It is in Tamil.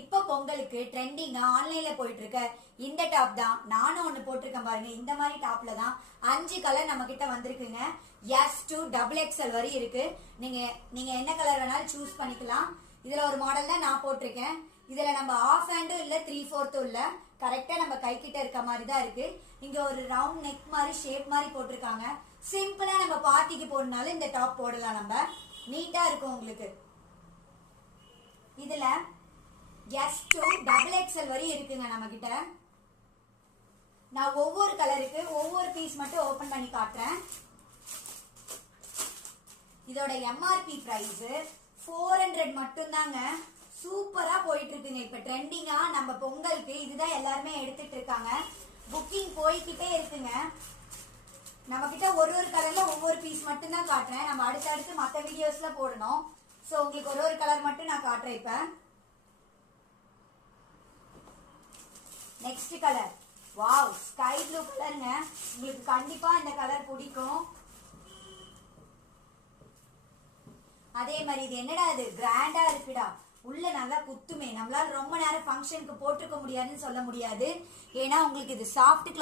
இப்ப பொங்கலுக்கு ட்ரெண்டிங்கா ஆன்லைன்ல போயிட்டு இருக்க இந்த டாப் தான் நானும் ஒண்ணு போட்டிருக்கேன் பாருங்க. இந்த மாதிரி டாப்ல தான் 5 கலர் நம்ம கிட்ட வந்திருக்குங்க. எஸ் டு டபுள் எக்ஸ்எல் வரை இருக்கு. நீங்க நீங்க என்ன கலர் வேணாலும் சூஸ் பண்ணிக்கலாம். இதுல ஒரு மாடல் தான் நான் போட்டிருக்கேன். இதுல நம்ம ஆஃப் ஹேண்டும் இல்ல 3/4 இல்ல, கரெக்டா நம்ம கை கிட்ட இருக்க மாதிரி தான் இருக்கு. இங்க ஒரு ரவுண்ட் நெக் மாதிரி ஷேப் மாதிரி போட்டிருக்காங்க. சிம்பிளா நம்ம பார்ட்டிக்கு போடனாலும் இந்த டாப் போடலாம். நம்ம நீட்டா இருக்கும் உங்களுக்கு. இதுல எஸ் டு டபுள் எக்ஸ்எல் வரை இருக்குங்க நம்ம கிட்ட. நான் ஒவ்வொரு கலருக்கு ஒவ்வொரு பீஸ் மட்டும் ஓபன் பண்ணி காட்டுறேன். இதோட எம்ஆர்பி பிரைஸ் 400 மட்டும் தாங்க. சூப்பரா போயிட்டு இருக்குங்க. இப்ப ட்ரெண்டிங்கா நம்ம பொங்கலுக்கு இதுதான் எல்லாருமே எடுத்துட்டு இருக்காங்க. புக்கிங் போய்கிட்டே இருக்குங்க. நம்ம கிட்ட ஒரு கலர்ல ஒவ்வொரு பீஸ் மட்டும் தான் காட்டுறேன். நம்ம அடுத்தடுத்து மற்ற வீடியோஸ்ல போடணும். சோ உங்களுக்கு ஒரு கலர் மட்டும் நான் காட்டுறேன். இப்ப next colour, wow, sky blue கலருங்க. உங்களுக்கு கண்டிப்பா இந்த கலர் பிடிக்கும். அதே மாதிரி இது என்னடா இது கிராண்டா இருக்குடா, உள்ள நல்லா குத்துமே. நம்மளால ரொம்ப நேரம் ஃபங்க்ஷனுக்கு போட்டுக்க முடியாதுன்னு சொல்ல முடியாது. ஏன்னா உங்களுக்கு இது சாஃப்ட் கிளாத்